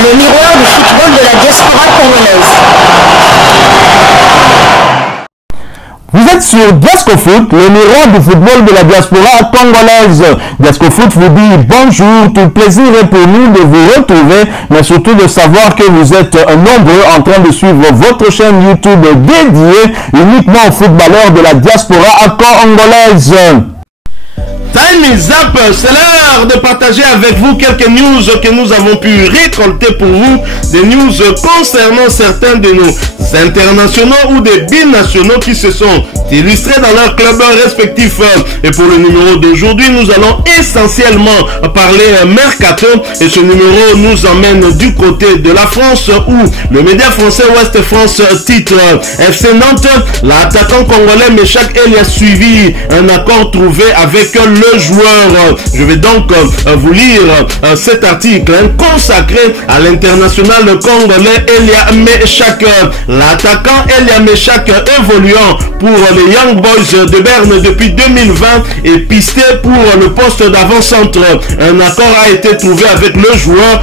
le miroir du football de la diaspora congolaise. Vous êtes sur Diasco Foot, le miroir du football de la diaspora congolaise. Diasco Foot vous dit bonjour, tout plaisir est pour nous de vous retrouver, mais surtout de savoir que vous êtes nombreux en train de suivre votre chaîne YouTube dédiée uniquement aux footballeurs de la diaspora congolaise. Time is up, c'est l'heure de partager avec vous quelques news que nous avons pu récolter pour vous, des news concernant certains de nos internationaux ou des binationaux qui se sont illustrés dans leurs clubs respectifs. Et pour le numéro d'aujourd'hui, nous allons essentiellement parler mercato, et ce numéro nous emmène du côté de la France où le média français Ouest France titre FC Nantes, l'attaquant congolais Meshak Elie a suivi un accord trouvé avec le joueur. Je vais donc vous lire cet article consacré à l'international congolais Elia Meshak. L'attaquant Elia Meshak, évoluant pour les Young Boys de Berne depuis 2020, est pisté pour le poste d'avant-centre. Un accord a été trouvé avec le joueur,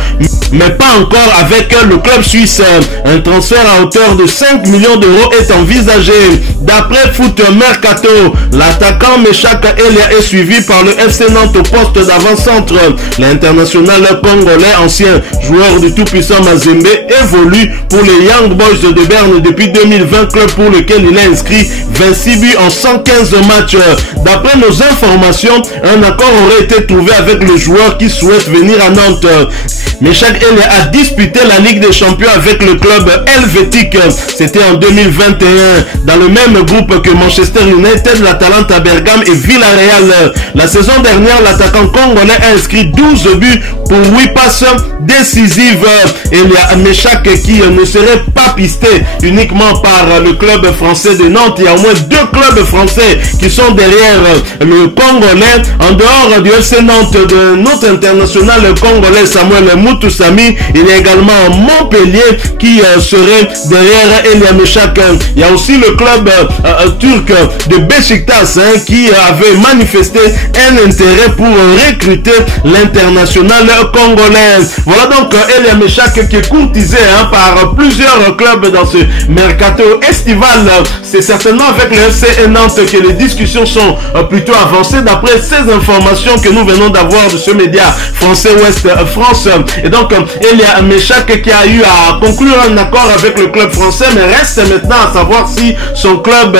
mais pas encore avec le club suisse. Un transfert à hauteur de 5 millions d'euros est envisagé. D'après Foot Mercato, l'attaquant Meshak Elia est suivi par le FC Nantes au poste d'avant-centre. L'international congolais, ancien joueur du tout-puissant Mazembe, évolue pour les Young Boys de Berne depuis 2020, club pour lequel il a inscrit 26 buts en 115 matchs. D'après nos informations, un accord aurait été trouvé avec le joueur qui souhaite venir à Nantes. Meshak Elie a disputé la Ligue des Champions avec le club helvétique. C'était en 2021, dans le même groupe que Manchester United, l'Atalanta Bergame et Villarreal. La saison dernière, l'attaquant congolais a inscrit 12 buts pour 8 passes décisives. Elia Meshak qui ne serait pas pisté uniquement par le club français de Nantes. Il y a au moins 2 clubs français qui sont derrière le Congolais. En dehors du FC Nantes, de notre international congolais Samuel Moutoussamy, il y a également Montpellier qui serait derrière Elia Meshak. Il y a aussi le club turc de Beşiktaş qui avait manifesté un intérêt pour recruter l'international congolais. Voilà donc Elia Meshak qui est courtisé par plusieurs clubs dans ce mercato estival. C'est certainement avec le FC Nantes que les discussions sont plutôt avancées d'après ces informations que nous venons d'avoir de ce média français Ouest France. Et donc Elia Meshak qui a eu à conclure un accord avec le club français, mais reste maintenant à savoir si son club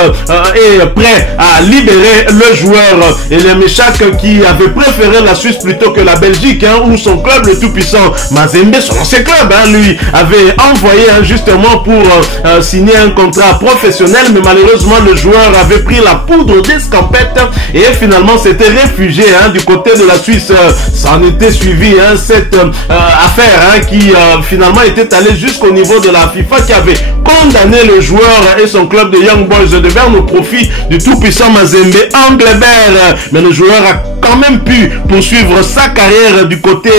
est prêt à libérer le joueur. Elia Meshak qui avait préféré la Suisse plutôt que la Belgique, où son club le tout-puissant Mazembe, son ancien club, lui avait envoyé justement pour signer un contrat professionnel, mais malheureusement le joueur avait pris la poudre d'escampette et finalement s'était réfugié du côté de la Suisse. Ça en était suivi cette affaire qui finalement était allée jusqu'au niveau de la FIFA qui avait condamné le joueur et son club de Young Boys de Berne au profit du tout-puissant Mazembe Anglebert. Mais le joueur a quand même pu poursuivre sa carrière du côté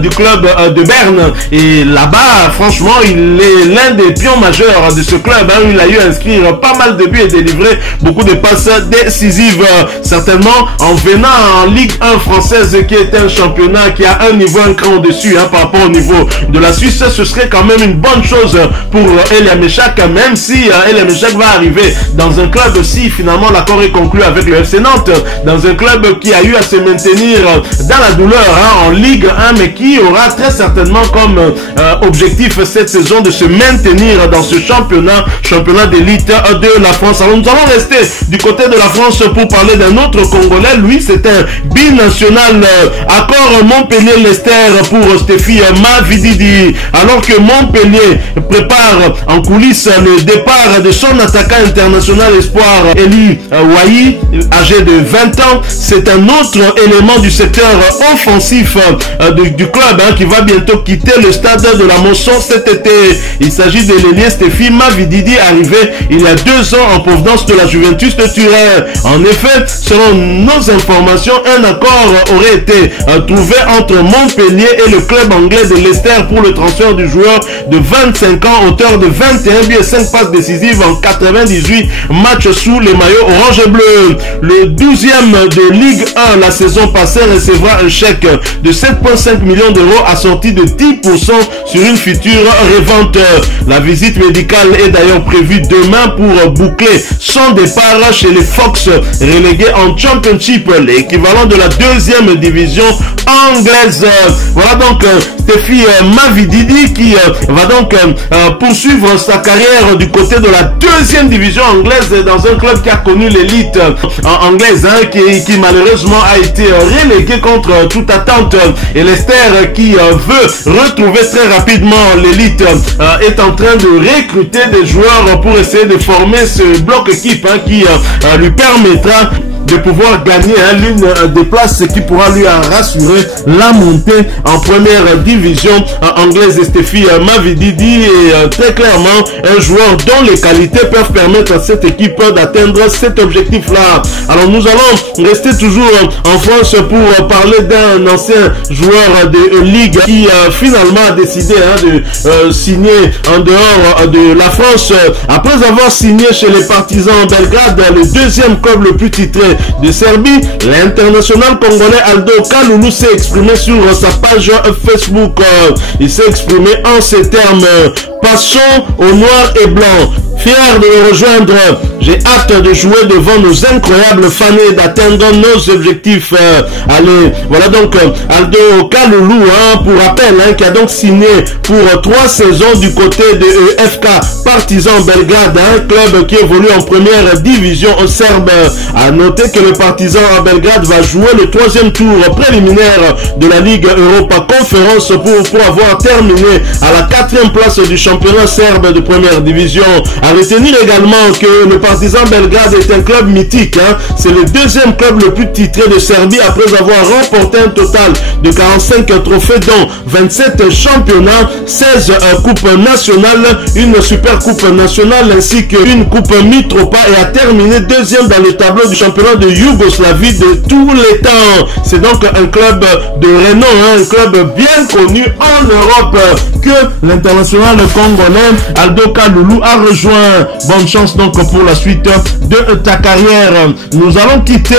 du club de Berne, et là-bas franchement il est l'un des pions majeurs de ce club. Il a eu à inscrire pas mal de buts et délivrer beaucoup de passes décisives, certainement en venant en Ligue 1 française qui est un championnat qui a un niveau un cran au-dessus par rapport au niveau de la Suisse. Ce serait quand même une bonne chose pour Elia Meshak, même si Elia Meshak va arriver dans un club, si finalement l'accord est conclu avec le FC Nantes, dans un club qui a eu à se maintenir dans la douleur en Ligue 1, mais qui aura très certainement comme objectif cette saison de se maintenir dans ce championnat d'élite de la France. Alors nous allons rester du côté de la France pour parler d'un autre Congolais. Lui, c'est un binational, accord Montpellier-Leicester pour Stéphie Mavididi. Alors que Montpellier prépare en coulisses le départ de son attaquant international espoir Eli Wahi, âgé de 20 ans. C'est un autre élément du secteur offensif du club qui va bientôt quitter le stade de la Mosson cet été. Il s'agit de l'ailier Stéphie Mavididi, arrivé il y a 2 ans en provenance de la Juventus de Turin. En effet, selon nos informations, un accord aurait été trouvé entre Montpellier et le club club anglais de Leicester pour le transfert du joueur de 25 ans, auteur de 21 buts et 5 passes décisives en 98 matchs sous les maillots orange et bleu. Le 12e de Ligue 1 la saison passée recevra un chèque de 7,5 millions d'euros assorti de 10% sur une future revente. La visite médicale est d'ailleurs prévue demain pour boucler son départ chez les Fox, relégués en Championship, l'équivalent de la deuxième division anglaise. Voilà donc Stephy Mavididi qui va donc poursuivre sa carrière du côté de la deuxième division anglaise dans un club qui a connu l'élite anglaise, hein, qui malheureusement a été relégué contre toute attente, et Leicester qui veut retrouver très rapidement l'élite est en train de recruter des joueurs pour essayer de former ce bloc équipe, hein, qui lui permettra de pouvoir gagner l'une des places qui pourra lui rassurer la montée en première division anglaise. Stephy Mavididi est très clairement un joueur dont les qualités peuvent permettre à cette équipe d'atteindre cet objectif-là. Alors nous allons rester toujours en France pour parler d'un ancien joueur de Ligue qui finalement a décidé de signer en dehors de la France après avoir signé chez les Partisans Belgrade, le deuxième club le plus titré de Serbie. L'international congolais Aldo Kalulu s'est exprimé sur sa page Facebook. Il s'est exprimé en ces termes: passons au noir et blanc. Fier de le rejoindre, j'ai hâte de jouer devant nos incroyables fans et d'atteindre nos objectifs. Allez, voilà donc Aldo Kalulu, pour rappel, qui a donc signé pour 3 saisons du côté de FK Partizan Belgrade, un club qui évolue en première division serbe. À noter que le Partizan à Belgrade va jouer le 3e tour préliminaire de la Ligue Europa Conférence pour avoir terminé à la 4e place du championnat serbe de première division. À retenir également que le Partizan Belgrade est un club mythique. C'est le 2e club le plus titré de Serbie après avoir remporté un total de 45 trophées, dont 27 championnats, 16 coupes nationales, une super coupe nationale ainsi qu'une coupe Mitropa, et a terminé 2e dans le tableau du championnat de Yougoslavie de tous les temps. C'est donc un club de renom, un club bien connu en Europe que l'international congolais Aldo Kalulu a rejoint. Bonne chance donc pour la suite de ta carrière. Nous allons quitter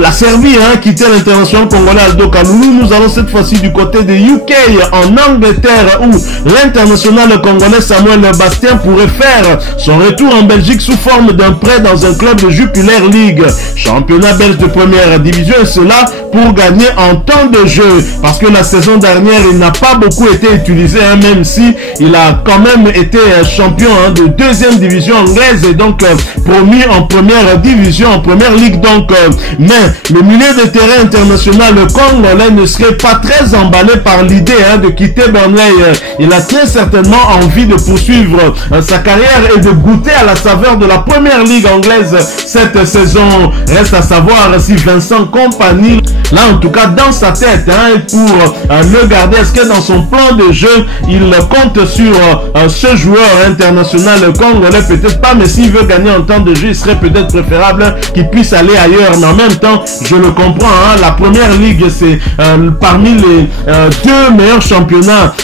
la Serbie, quitter l'international congolais Aldo Kalulu. Nous allons cette fois-ci du côté de UK, en Angleterre, où l'international congolais Samuel Bastien pourrait faire son retour en Belgique sous forme d'un prêt dans un club de Jupiler League, championnat belge de première division, et cela pour gagner en temps de jeu, parce que la saison dernière il n'a pas beaucoup été utilisé, même si il a quand même été champion de 2e division anglaise et donc promu en première division, en première ligue donc, mais le milieu de terrain international congolais ne serait pas très emballé par l'idée de quitter Burnley. Il a très certainement envie de poursuivre sa carrière et de goûter à la saveur de la première ligue anglaise cette saison. Reste à savoir si Vincent Kompany, là en tout cas dans sa tête, pour le garder, est-ce que dans son plan de jeu il compte sur ce joueur international congolais? Peut-être pas, mais s'il veut gagner en temps de jeu, il serait peut-être préférable qu'il puisse aller ailleurs. Mais en même temps, je le comprends, la première ligue c'est parmi les 2 meilleurs championnats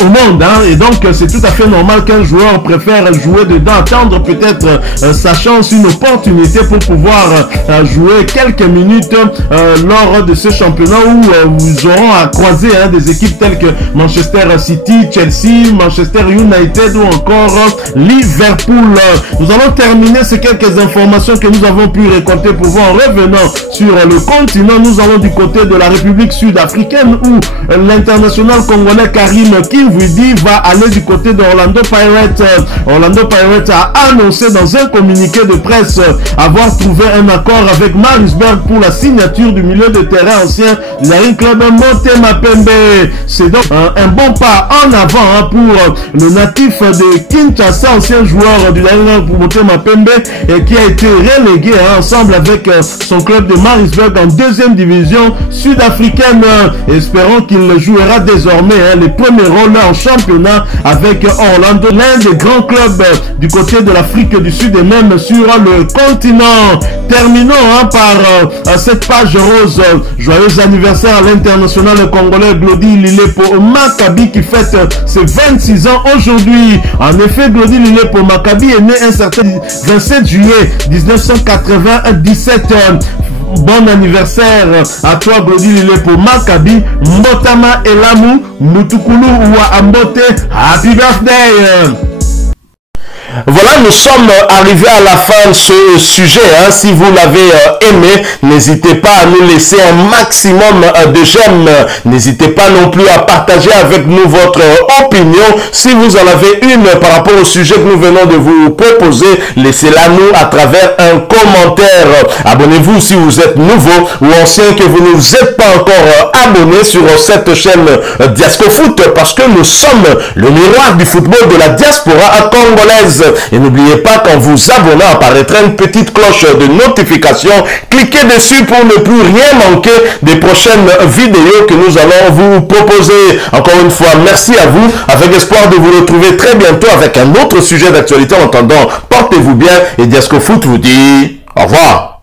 au monde, et donc c'est tout à fait normal qu'un joueur préfère jouer dedans, attendre peut-être sa chance, une opportunité pour pouvoir jouer quelques minutes lors de ce championnat où vous auront à croiser des équipes telles que Manchester City, Chelsea, Manchester United ou encore Liverpool. Nous allons terminer ces quelques informations que nous avons pu récolter pour vous en revenant sur le continent. Nous allons du côté de la République sud-africaine où l'international congolais Karim Kividi va aller du côté de Orlando Pirates. Orlando Pirates a annoncé dans un communiqué de presse avoir trouvé un accord avec Maritzburg pour la signature du milieu de terrain ancien Lion Club Motema Pembe. C'est donc un bon pas en avant pour le natif de Kinshasa, ancien joueur du Lion pour Motema Pembe, et qui a été relégué ensemble avec son club de Maritzburg en deuxième division sud-africaine. Espérons qu'il jouera désormais les premiers rôles en championnat avec Orlando, l'un des grands clubs du côté de l'Afrique du Sud et même sur le continent. Terminons par cette page rose. Joyeux anniversaire à l'international congolais Glody Lilepo Maccabi qui fête ses 26 ans aujourd'hui. En effet, Glody Lilepo Maccabi est né un certain 27 juillet 1997. Bon anniversaire à toi Glody Lilepo Maccabi, Mbotama Elamu, Mutukulu Ouwa Ambote, happy birthday! Voilà, nous sommes arrivés à la fin de ce sujet. Si vous l'avez aimé, n'hésitez pas à nous laisser un maximum de j'aime. N'hésitez pas non plus à partager avec nous votre opinion. Si vous en avez une par rapport au sujet que nous venons de vous proposer, laissez-la nous à travers un commentaire. Abonnez-vous si vous êtes nouveau ou ancien que vous ne vous êtes pas encore abonné sur cette chaîne Diasco Foot, parce que nous sommes le miroir du football de la diaspora congolaise. Et n'oubliez pas qu'en vous abonnant apparaîtra une petite cloche de notification. Cliquez dessus pour ne plus rien manquer des prochaines vidéos que nous allons vous proposer. Encore une fois, merci à vous, avec espoir de vous retrouver très bientôt avec un autre sujet d'actualité. En attendant, portez-vous bien et Diasco Foot vous dit au revoir.